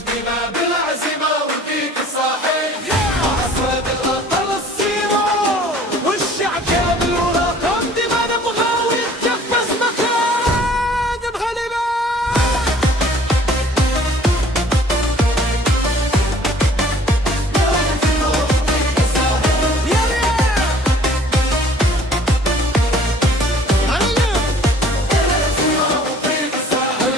جديدة بالعزيمة والديك الصاحي مع أسود الأبطال السيرة والشعب كامل وراكم ديما نبغى ويتجبس مكان بغلبة.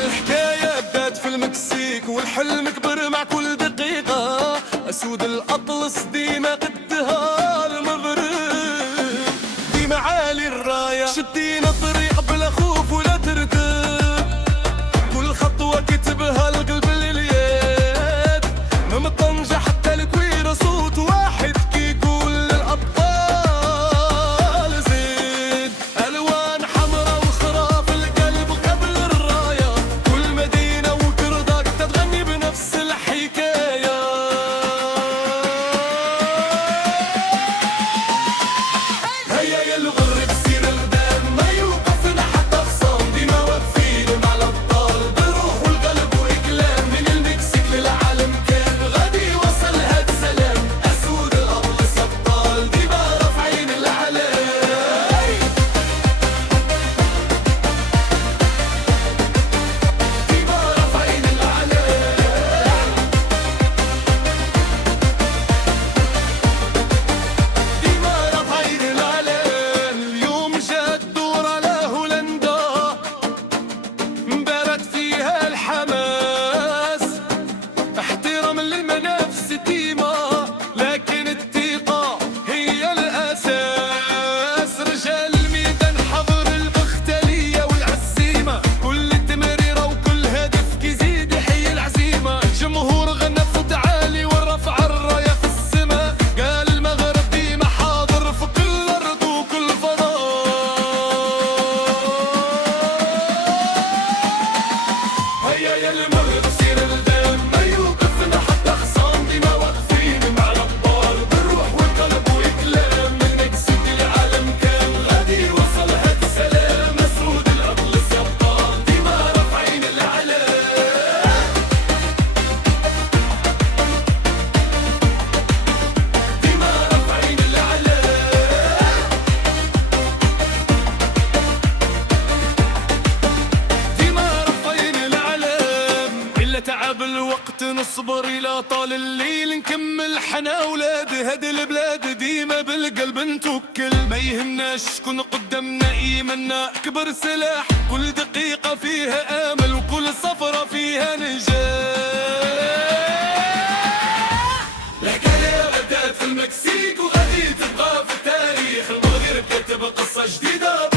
الحكاية بدات في المكسيك والحلم كبر مع كل دقيقة. أسود الأطلس ديما قدها المغرب، ديما عالي الراية شدينا طريق بلا خوف ولا تردد. كل خطوة كتبها القلب لليد من طنجة حتى الكويرة صوت واحد كيقول للأبطال زيد. ألوان حمرا وخرا في القلب قبل الراية، كل مدينة وكردك تتغني بنفس الحكاية. هيا يا الغرب سير القدام ما يوقفنا حتى خصام، ديما واقفين مع الأبطال بروح والقلب وإقلام. من المكسيك للعالم كان غادي وصل هاد سلام. أسود الأطلس أبطال ديما رافعين العلام، ديما رافعين العلام، ديما رافعين العلام. اليوم جا الدور على هولندا بارد فيها الحماس، احترام للمنافس ديما لكن الثقة هي الأساس. رجال الميدان حضر المختلية والعزيمة، كل تمريرة وكل هدف كيزيد يحيي العزيمة. الجمهور غنى بصوت عالي ورفع الراية في السما، قال المغرب ديما حاضر في كل أرض وكل فضاء. هيا يا المغرب سير القدام ما يوقفنا حتى خصام، ديما واقفين مع الأبطال بالروح والقلب وإقلام. من المكسيك للعالم كان غادي وصل هاد سلام. أسود الأطلس أبطال ديما رافعين العلام، ديما رافعين العلام، ديما رافعين العلام. إلا تعب الوقت نصبر إلى طال الليل نكمل حنا أولاد هاد البلاد. ديما بالقلب نتوكل ما يهمناش شكون قدامنا، إيماننا أكبر سلاح. كل دقيقة فيها آمل وكل سفرة فيها نجاح. الحكاية بدات في المكسيك وغادي تبقى في التاريخ. المغرب كتب قصة جديدة